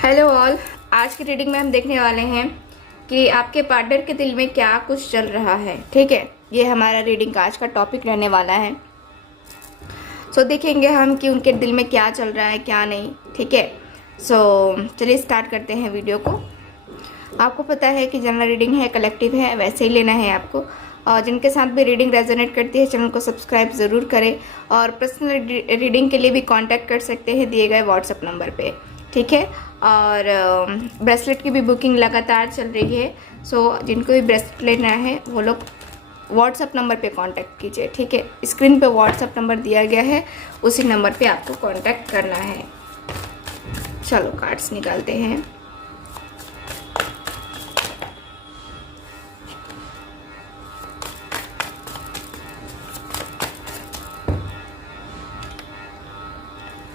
Hello all. आज की reading में हम देखने वाले हैं कि आपके पार्टनर के दिल में क्या कुछ चल रहा है। ठीक है, ये हमारा रीडिंग का आज का टॉपिक रहने वाला है। सो देखेंगे हम कि उनके दिल में क्या चल रहा है क्या नहीं। ठीक है, सो चलिए स्टार्ट करते हैं वीडियो को। आपको पता है कि जनरल रीडिंग है, कलेक्टिव है, वैसे ही लेना है आपको। और जिनके साथ भी रीडिंग रेजोनेट करती है चैनल को सब्सक्राइब ज़रूर करें और पर्सनल रीडिंग के लिए भी कांटेक्ट कर सकते हैं दिए गए व्हाट्सएप नंबर पे। ठीक है, और ब्रेसलेट की भी बुकिंग लगातार चल रही है। सो जिनको भी ब्रेसलेट लेना है वो लोग व्हाट्सएप नंबर पे कांटेक्ट कीजिए। ठीक है, स्क्रीन पे व्हाट्सएप नंबर दिया गया है, उसी नंबर पे आपको कांटेक्ट करना है। चलो कार्ड्स निकालते हैं।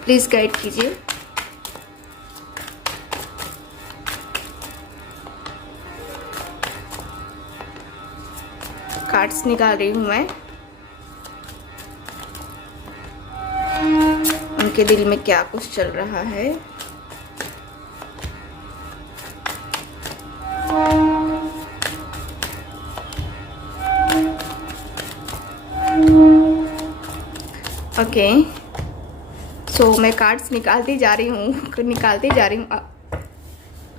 प्लीज़ गाइड कीजिए। कार्ड्स निकाल रही हूँ मैं। उनके दिल में क्या कुछ चल रहा है। ओके, सो मैं कार्ड्स निकालती जा रही हूँ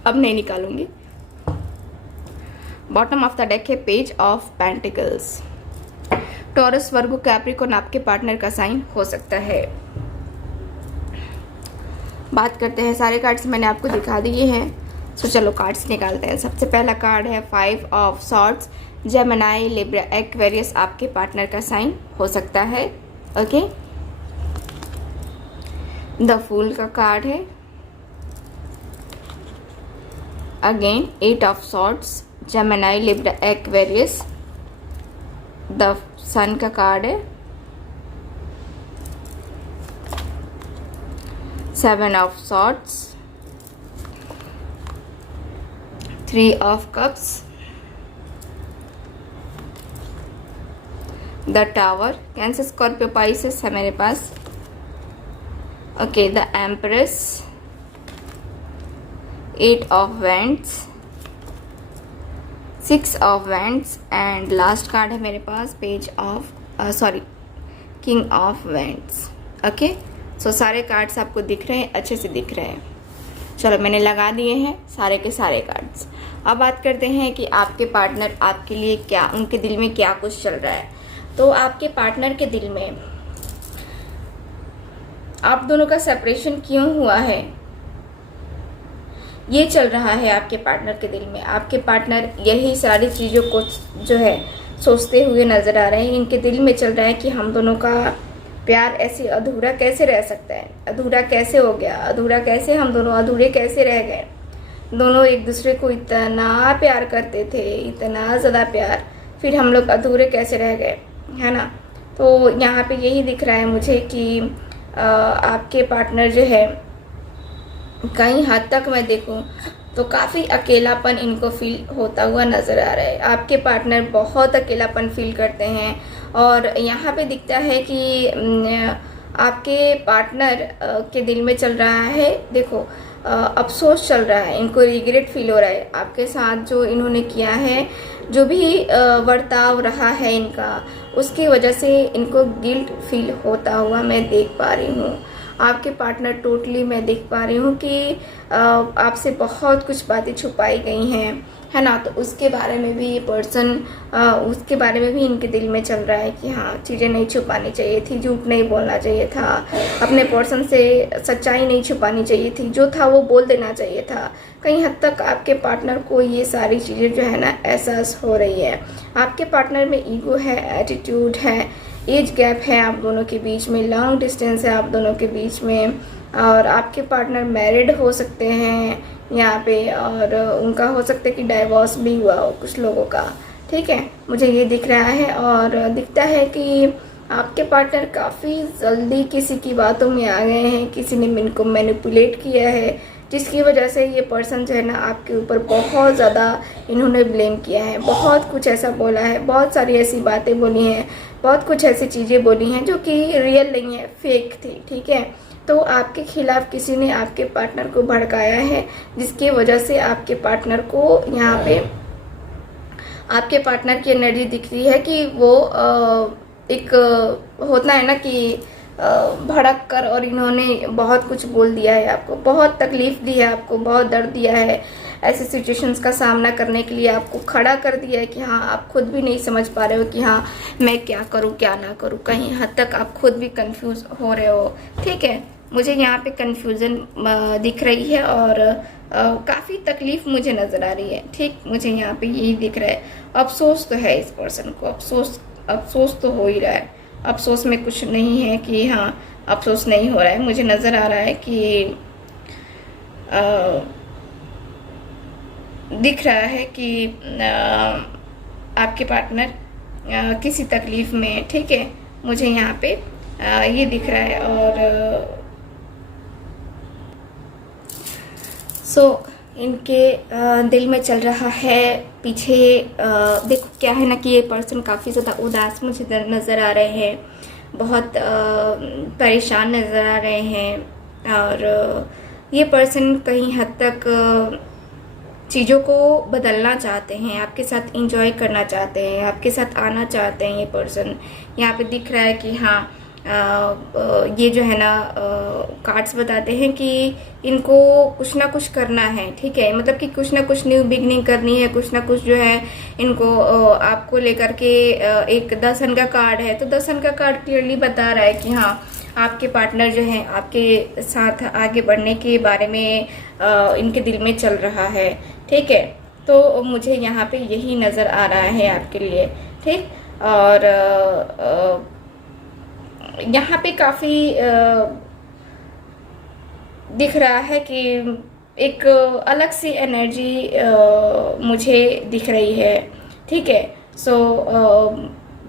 अब नहीं निकालूंगी। बॉटम ऑफ द डेक है page of pentacles. Taurus, Virgo, Capricorn आपके पार्टनर का साइन हो सकता है। बात करते हैं, सारे कार्ड्स मैंने आपको दिखा दिए हैं। सो चलो कार्ड्स निकालते हैं। सबसे पहला कार्ड है 5 of swords. Gemini, Libra, Aquarius आपके पार्टनर का साइन हो सकता है। ओके, द फूल का कार्ड है। Again 8 of swords, Gemini, Libra, Aquarius. The sun का कार्ड है। 7 of swords, 3 of cups, the tower. Cancer, Scorpio, Pisces है मेरे पास। Okay, the empress, 8 of wands, 6 of wands and last card है मेरे पास page of king of wands. Okay, सो सारे cards आपको दिख रहे हैं, अच्छे से दिख रहे हैं। चलो मैंने लगा दिए हैं सारे के सारे कार्ड्स। अब बात करते हैं कि आपके पार्टनर आपके लिए क्या, उनके दिल में क्या कुछ चल रहा है। तो आपके पार्टनर के दिल में आप दोनों का सेपरेशन क्यों हुआ है ये चल रहा है आपके पार्टनर के दिल में। आपके पार्टनर यही सारी चीज़ों को जो है सोचते हुए नज़र आ रहे हैं। इनके दिल में चल रहा है कि हम दोनों का प्यार ऐसे अधूरा कैसे रह सकता है, अधूरा कैसे हो गया, अधूरा कैसे, हम दोनों अधूरे कैसे रह गए। दोनों एक दूसरे को इतना प्यार करते थे, इतना ज़्यादा प्यार, फिर हम लोग अधूरे कैसे रह गए, है ना। तो यहाँ पे यही दिख रहा है मुझे कि आपके पार्टनर जो है कहीं हद तक मैं देखूं तो काफ़ी अकेलापन इनको फील होता हुआ नज़र आ रहा है। आपके पार्टनर बहुत अकेलापन फील करते हैं और यहाँ पे दिखता है कि आपके पार्टनर के दिल में चल रहा है, देखो अफसोस चल रहा है, इनको रिग्रेट फील हो रहा है आपके साथ। जो इन्होंने किया है, जो भी बर्ताव रहा है इनका, उसकी वजह से इनको गिल्ट फील होता हुआ मैं देख पा रही हूँ। आपके पार्टनर टोटली मैं देख पा रही हूँ कि आपसे बहुत कुछ बातें छुपाई गई हैं, है ना। तो उसके बारे में भी ये पर्सन, उसके बारे में भी इनके दिल में चल रहा है कि हाँ, चीज़ें नहीं छुपानी चाहिए थी, झूठ नहीं बोलना चाहिए था, अपने पर्सन से सच्चाई नहीं छुपानी चाहिए थी, जो था वो बोल देना चाहिए था। कहीं हद तक आपके पार्टनर को ये सारी चीज़ें जो है ना एहसास हो रही है। आपके पार्टनर में ईगो है, एटीट्यूड है, एज गैप है आप दोनों के बीच में, लॉन्ग डिस्टेंस है आप दोनों के बीच में, और आपके पार्टनर मैरिड हो सकते हैं यहाँ पे, और उनका हो सकता है कि डाइवोर्स भी हुआ हो कुछ लोगों का। ठीक है, मुझे ये दिख रहा है और दिखता है कि आपके पार्टनर काफ़ी जल्दी किसी की बातों में आ गए हैं, किसी ने इनको मैनिपुलेट किया है, जिसकी वजह से ये पर्सन जो है ना आपके ऊपर बहुत ज़्यादा इन्होंने ब्लेम किया है। बहुत कुछ ऐसा बोला है, बहुत सारी ऐसी बातें बोली हैं, बहुत कुछ ऐसी चीज़ें बोली हैं जो कि रियल नहीं है, फेक थी। ठीक है, तो आपके खिलाफ किसी ने आपके पार्टनर को भड़काया है, जिसकी वजह से आपके पार्टनर को यहाँ पे आपके पार्टनर की एनर्जी दिख रही है कि वो एक होता है ना कि भड़क कर और इन्होंने बहुत कुछ बोल दिया है आपको, बहुत तकलीफ दी है आपको, बहुत दर्द दिया है, ऐसे सिचुएशंस का सामना करने के लिए आपको खड़ा कर दिया है कि हाँ आप खुद भी नहीं समझ पा रहे हो कि हाँ मैं क्या करूँ क्या ना करूँ। कहीं हद तक आप खुद भी कंफ्यूज हो रहे हो। ठीक है, मुझे यहाँ पे कंफ्यूजन दिख रही है और काफ़ी तकलीफ मुझे नज़र आ रही है। ठीक, मुझे यहाँ पे यही दिख रहा है। अफसोस तो है इस पर्सन को, अफसोस तो हो ही रहा है। अफसोस में कुछ नहीं है कि हाँ अफसोस नहीं हो रहा है। मुझे नज़र आ रहा है कि दिख रहा है कि आपके पार्टनर किसी तकलीफ़ में, ठीक है, मुझे यहाँ पे ये दिख रहा है। और इनके दिल में चल रहा है पीछे, देखो क्या है ना कि ये पर्सन काफ़ी ज़्यादा उदास मुझे नज़र आ रहे हैं, बहुत परेशान नज़र आ रहे हैं। और ये पर्सन कहीं हद तक चीज़ों को बदलना चाहते हैं, आपके साथ इंजॉय करना चाहते हैं, आपके साथ आना चाहते हैं। ये पर्सन यहाँ पे दिख रहा है कि हाँ ये जो है ना कार्ड्स बताते हैं कि इनको कुछ ना कुछ करना है। ठीक है, मतलब कि कुछ ना कुछ न्यू बिगनिंग करनी है, कुछ ना कुछ जो है इनको आपको लेकर के एक 10 का कार्ड है, तो 10 का कार्ड क्लियरली बता रहा है कि हाँ आपके पार्टनर जो है आपके साथ आगे बढ़ने के बारे में इनके दिल में चल रहा है। ठीक है, तो मुझे यहाँ पे यही नज़र आ रहा है आपके लिए। ठीक, और यहाँ पे काफ़ी दिख रहा है कि एक अलग सी एनर्जी मुझे दिख रही है। ठीक है,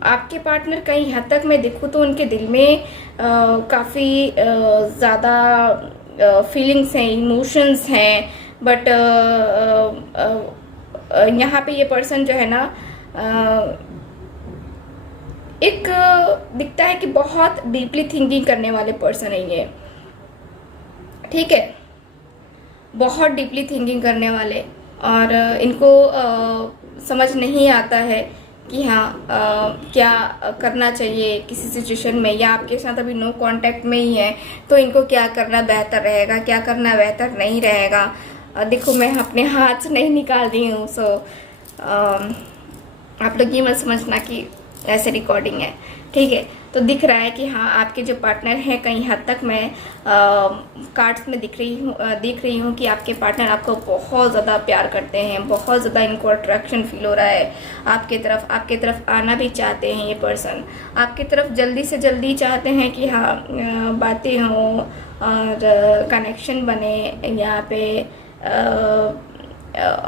आपके पार्टनर कहीं हद तक मैं देखूँ तो उनके दिल में काफ़ी ज़्यादा फीलिंग्स हैं, इमोशंस हैं, बट यहाँ पे ये पर्सन जो है ना एक दिखता है कि बहुत डीपली थिंकिंग करने वाले पर्सन है ये। ठीक है, बहुत डीपली थिंकिंग करने वाले, और इनको समझ नहीं आता है कि हाँ क्या करना चाहिए किसी सिचुएशन में, या आपके साथ अभी नो कांटेक्ट में ही है तो इनको क्या करना बेहतर रहेगा, क्या करना बेहतर नहीं रहेगा। देखो मैं अपने हाथ से नहीं निकाल रही हूँ, आप लोग ये मत समझना कि ऐसे रिकॉर्डिंग है। ठीक है, तो दिख रहा है कि हाँ आपके जो पार्टनर हैं कहीं हद तक मैं कार्ड्स में दिख रही हूँ कि आपके पार्टनर आपको बहुत ज़्यादा प्यार करते हैं, बहुत ज़्यादा इनको अट्रैक्शन फील हो रहा है आपके तरफ आना भी चाहते हैं। ये पर्सन आपके तरफ जल्दी से जल्दी चाहते हैं कि हाँ बातें हों और कनेक्शन बने यहाँ पे,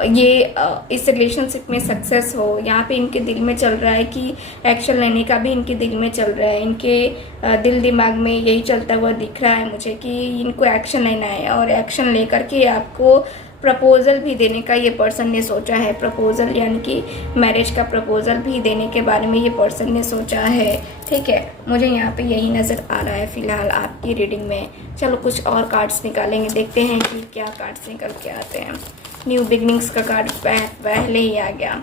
ये इस रिलेशनशिप में सक्सेस हो। यहाँ पे इनके दिल में चल रहा है कि एक्शन लेने का भी इनके दिल में चल रहा है, इनके दिल दिमाग में यही चलता हुआ दिख रहा है मुझे कि इनको एक्शन लेना है, और एक्शन लेकर के आपको प्रपोज़ल भी देने का ये पर्सन ने सोचा है। प्रपोज़ल यानी कि मैरिज का प्रपोज़ल भी देने के बारे में ये पर्सन ने सोचा है। ठीक है, मुझे यहाँ पे यही नज़र आ रहा है फ़िलहाल आपकी रीडिंग में। चलो कुछ और कार्ड्स निकालेंगे, देखते हैं कि क्या कार्ड्स निकल के आते हैं। न्यू बिगनिंग्स का कार्ड पहले ही आ गया।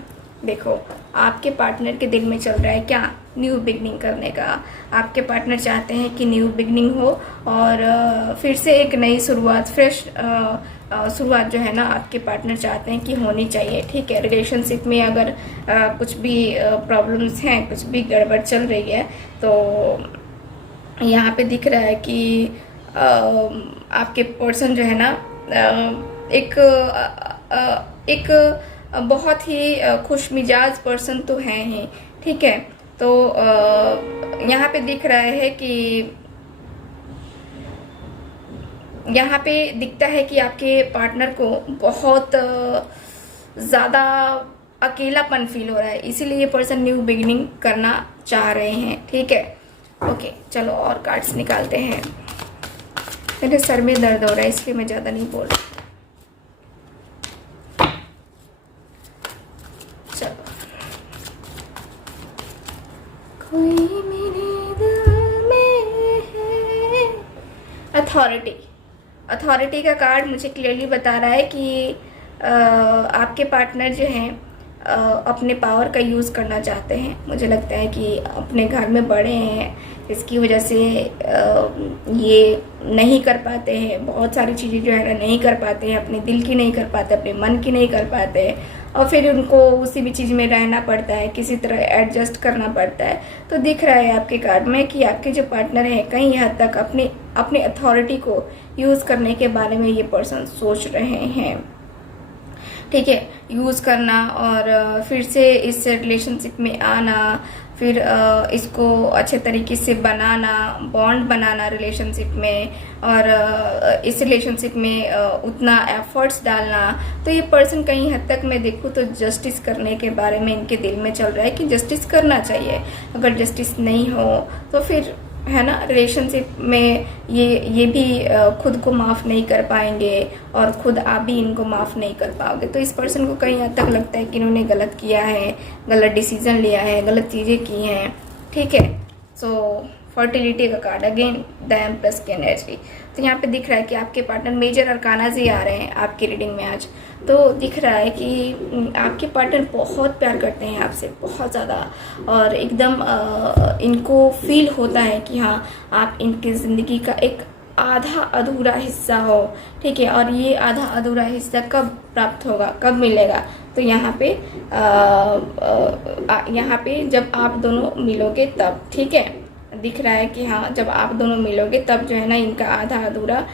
देखो आपके पार्टनर के दिल में चल रहा है क्या न्यू बिगनिंग करने का। आपके पार्टनर चाहते हैं कि न्यू बिगनिंग हो और फिर से एक नई शुरुआत, फ्रेश शुरुआत जो है ना आपके पार्टनर चाहते हैं कि होनी चाहिए। ठीक है, रिलेशनशिप में अगर कुछ भी प्रॉब्लम्स हैं, कुछ भी गड़बड़ चल रही है, तो यहाँ पे दिख रहा है कि आपके पर्सन जो है ना एक बहुत ही खुश मिजाज पर्सन तो है ही। ठीक है, तो यहाँ पे दिख रहा है कि यहाँ पे दिखता है कि आपके पार्टनर को बहुत ज़्यादा अकेलापन फील हो रहा है, इसीलिए ये पर्सन न्यू बिगिनिंग करना चाह रहे हैं। ठीक है, ओके चलो और कार्ड्स निकालते हैं। मेरे सर में दर्द हो रहा है इसलिए मैं ज़्यादा नहीं बोल रही। चलो, कोई मेरे दिल में है अथॉरिटी का कार्ड मुझे क्लियरली बता रहा है कि आपके पार्टनर जो हैं अपने पावर का यूज़ करना चाहते हैं। मुझे लगता है कि अपने घर में बड़े हैं, इसकी वजह से ये नहीं कर पाते हैं, बहुत सारी चीज़ें जो है ना नहीं कर पाते हैं, अपने दिल की नहीं कर पाते, अपने मन की नहीं कर पाते हैं, और फिर उनको उसी भी चीज़ में रहना पड़ता है, किसी तरह एडजस्ट करना पड़ता है। तो दिख रहा है आपके कार्ड में कि आपके जो पार्टनर हैं कहीं हद तक अपने अथॉरिटी को यूज़ करने के बारे में ये पर्सन सोच रहे हैं। ठीक है, यूज़ करना और फिर से इस रिलेशनशिप में आना, फिर इसको अच्छे तरीके से बनाना, बॉन्ड बनाना रिलेशनशिप में, और इस रिलेशनशिप में उतना एफर्ट्स डालना। तो ये पर्सन कहीं हद तक मैं देखूँ तो जस्टिस करने के बारे में इनके दिल में चल रहा है कि जस्टिस करना चाहिए। अगर जस्टिस नहीं हो तो फिर है ना, रिलेशनशिप में ये भी खुद को माफ़ नहीं कर पाएंगे और खुद आप भी इनको माफ़ नहीं कर पाओगे। तो इस पर्सन को कहीं हद तक लगता है कि इन्होंने गलत किया है, गलत डिसीजन लिया है, गलत चीज़ें की हैं। ठीक है, सो फर्टिलिटी का कार्ड अगेन द एम्प्रेस की एनर्जी। तो यहाँ पे दिख रहा है कि आपके पार्टनर मेजर अरकाना से आ रहे हैं आपकी रीडिंग में आज। तो दिख रहा है कि आपके पार्टनर बहुत प्यार करते हैं आपसे, बहुत ज़्यादा, और एकदम इनको फील होता है कि हाँ आप इनकी ज़िंदगी का एक आधा अधूरा हिस्सा हो। ठीक है, और ये आधा अधूरा हिस्सा कब प्राप्त होगा, कब मिलेगा? तो यहाँ पे जब आप दोनों मिलोगे तब। ठीक है, दिख रहा है कि हाँ जब आप दोनों मिलोगे तब जो है ना इनका आधा अधूरा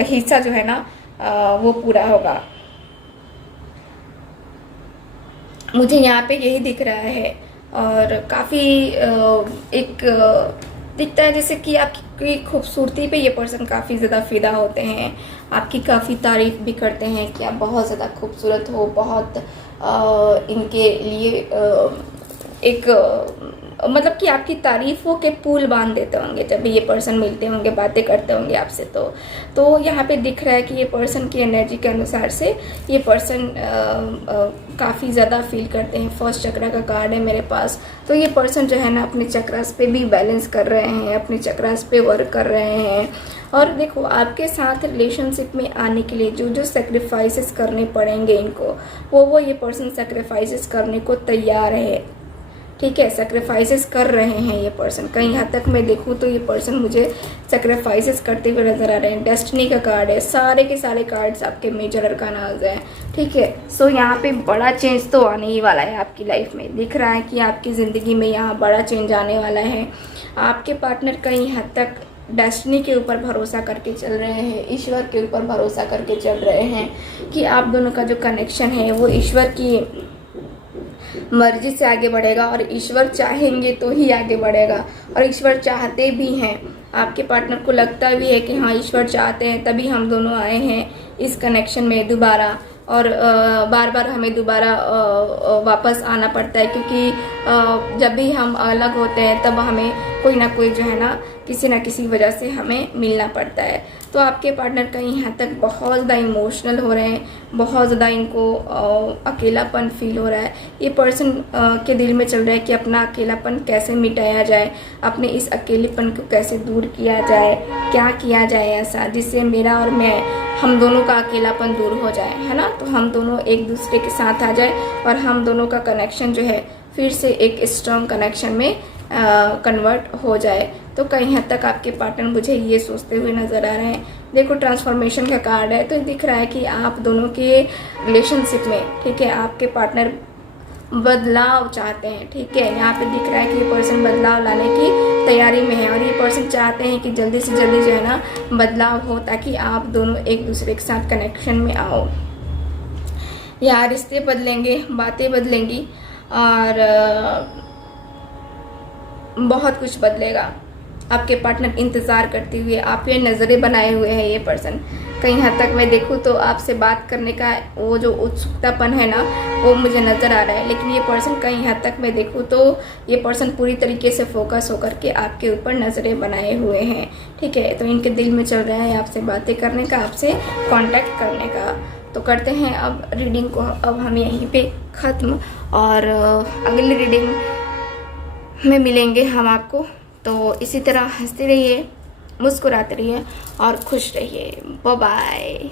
हिस्सा जो है ना वो पूरा होगा। मुझे यहाँ पे यही दिख रहा है, और काफ़ी एक दिखता है जैसे कि आपकी खूबसूरती पे ये पर्सन काफ़ी ज़्यादा फ़िदा होते हैं, आपकी काफ़ी तारीफ़ भी करते हैं कि आप बहुत ज़्यादा खूबसूरत हो, बहुत इनके लिए मतलब कि आपकी तारीफ़ों के पुल बांध देते होंगे जब भी ये पर्सन मिलते होंगे, बातें करते होंगे आपसे। तो यहाँ पे दिख रहा है कि ये पर्सन की एनर्जी के अनुसार से ये पर्सन काफ़ी ज़्यादा फील करते हैं। फर्स्ट चक्रा का कार्ड है मेरे पास। तो ये पर्सन जो है ना अपने चक्रास पे भी बैलेंस कर रहे हैं, अपने चक्रास पे वर्क कर रहे हैं। और देखो आपके साथ रिलेशनशिप में आने के लिए जो जो सेक्रीफाइसेस करने पड़ेंगे इनको, वो ये पर्सन सेक्रीफाइसेस करने को तैयार है। ठीक है, सेक्रीफाइसेस कर रहे हैं ये पर्सन। कहीं हद तक मैं देखूँ तो ये पर्सन मुझे सेक्रीफाइसेस करते हुए नजर आ रहे हैं। डेस्टिनी का कार्ड है, सारे के सारे कार्ड्स आपके मेजर अरकानाज़ हैं। ठीक है, सो यहाँ पे बड़ा चेंज तो आने ही वाला है आपकी लाइफ में। दिख रहा है कि आपकी ज़िंदगी में यहाँ बड़ा चेंज आने वाला है। आपके पार्टनर कहीं हद तक डेस्टिनी के ऊपर भरोसा करके चल रहे हैं, ईश्वर के ऊपर भरोसा करके चल रहे हैं कि आप दोनों का जो कनेक्शन है वो ईश्वर की मर्जी से आगे बढ़ेगा, और ईश्वर चाहेंगे तो ही आगे बढ़ेगा, और ईश्वर चाहते भी हैं। आपके पार्टनर को लगता भी है कि हाँ ईश्वर चाहते हैं तभी हम दोनों आए हैं इस कनेक्शन में दोबारा, और बार बार हमें दोबारा वापस आना पड़ता है, क्योंकि जब भी हम अलग होते हैं तब हमें कोई ना कोई जो है ना किसी न किसी वजह से हमें मिलना पड़ता है। तो आपके पार्टनर कहीं यहाँ तक बहुत ज़्यादा इमोशनल हो रहे हैं, बहुत ज़्यादा इनको अकेलापन फील हो रहा है। ये पर्सन के दिल में चल रहा है कि अपना अकेलापन कैसे मिटाया जाए, अपने इस अकेलेपन को कैसे दूर किया जाए, क्या किया जाए ऐसा जिससे मेरा और हम दोनों का अकेलापन दूर हो जाए, है ना। तो हम दोनों एक दूसरे के साथ आ जाए और हम दोनों का कनेक्शन जो है फिर से एक स्ट्रॉन्ग कनेक्शन में कन्वर्ट हो जाए। तो कहीं हद तक आपके पार्टनर मुझे ये सोचते हुए नज़र आ रहे हैं। देखो ट्रांसफॉर्मेशन का कार्ड है, तो दिख रहा है कि आप दोनों के रिलेशनशिप में, ठीक है, आपके पार्टनर बदलाव चाहते हैं। ठीक है, यहाँ पे दिख रहा है कि ये पर्सन बदलाव लाने की तैयारी में है, और ये पर्सन चाहते हैं कि जल्दी से जल्दी जो है ना बदलाव हो, ताकि आप दोनों एक दूसरे के साथ कनेक्शन में आओ। यहाँ रिश्ते बदलेंगे, बातें बदलेंगी, और बहुत कुछ बदलेगा। आपके पार्टनर इंतज़ार करते हुए आप पे नज़रें बनाए हुए हैं ये पर्सन। कहीं हद तक मैं देखूँ तो आपसे बात करने का वो जो उत्सुकतापन है ना वो मुझे नज़र आ रहा है, लेकिन ये पर्सन कहीं हद तक मैं देखूँ तो ये पर्सन पूरी तरीके से फोकस होकर के आपके ऊपर नज़रें बनाए हुए हैं। ठीक है, तो इनके दिल में चल रहा है आपसे बातें करने का, आपसे कांटेक्ट करने का। तो करते हैं अब रीडिंग को अब हम यहीं पे ख़त्म, और अगली रीडिंग में मिलेंगे हम आपको तो इसी तरह हंसते रहिए, मुस्कुराते रहिए और खुश रहिए। Bye bye.